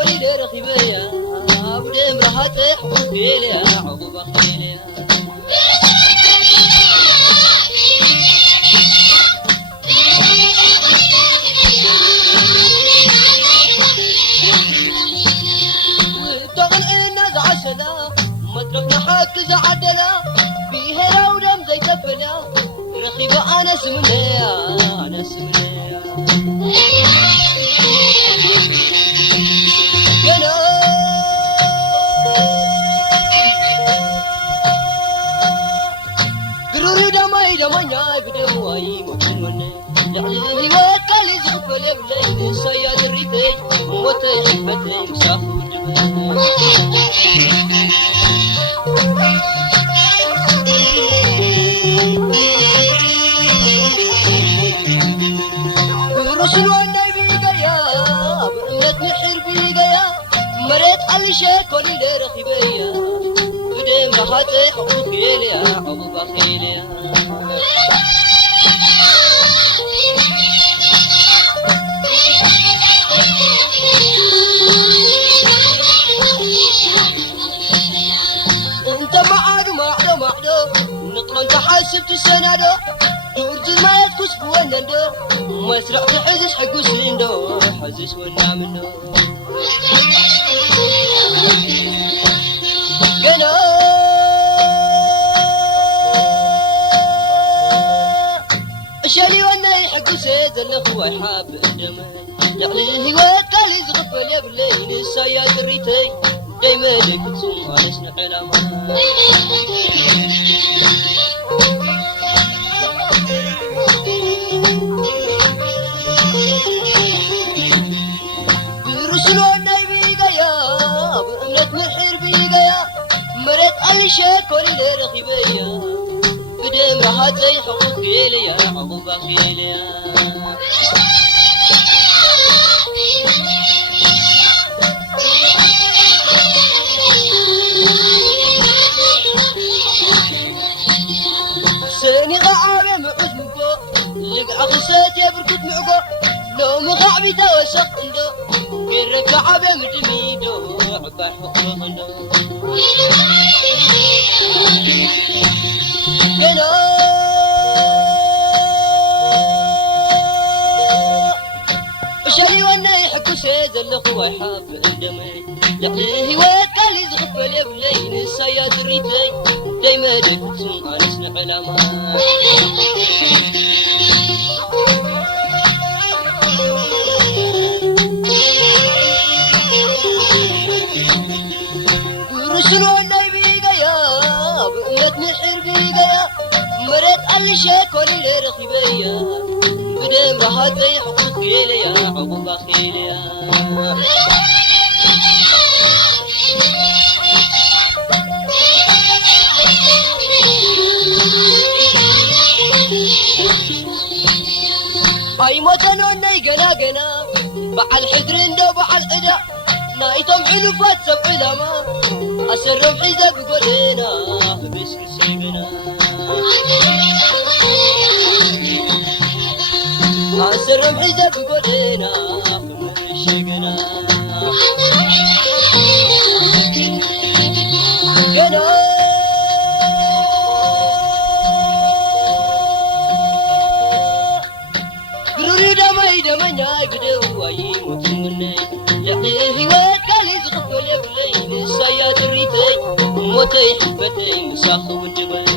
كولي لرخيبيا بدم راحتي حبيلي عقوبة خيلي وطغل الناس عسلا مطرقنا حق زعدلا بيها ودم زي تفلا رخيبة أنا سمنيا أنا سمنيا دمانيا بدمواي مكمن يعني وكالي زغفل بلين صياد الريتي موتي حبتي مسافر الرسل والنبي قيا بأمنة نحر بي قيا مريت على شاكولي لرخيبيا بدم راحتي حقوق يليا عقوبة خيليا انت معادو نقرا انت حاسبت السنادو دورت ما يتكس بوندو مسرع تحزش حقو سندو حزش ولا منو قنا شالي وانا يحقو سيد الاخوة حاب الدم يعني الهواء قال يزغفل يا بليل الصياد الريتي دايما لك تصوم على سنة علامة بالرسل والنبي قيا بأمنة محر بي قيا مريت على شاكولي لرخيبيا بدم راحتي حقوق يليا عقوبة خيليا سيني غعابة معود مكو لقع خسات يا بركت معقو لو مغعبي توسق اندو كيرك عابة مدميدو عبا حقوق اندو كنا شاري وانا يحكو سيد الاخوة يحاب اندمي يعني هوايات قال يزغفل يا بلين الصياد الريتي دايما دكتون على سنة علامة الرسل والنبي قيا بأمنة نحر بي قيا مريت على شاكولي لرخيبيا بدم راحتي حقوق يليا عقوبة خيليا هاي موتنو ناي قنا بعل حدرين دو بعل إدا نايتم حلوفات سبعلا ما أسرم حزب قولينا بيسك سيبنا أسرم حزب قولينا شقنا قنا دمانيا بدواي مكمني يعني هواك قال يزغفل يا بلين الصياد الريتي موتي حبتي مساخ والجبل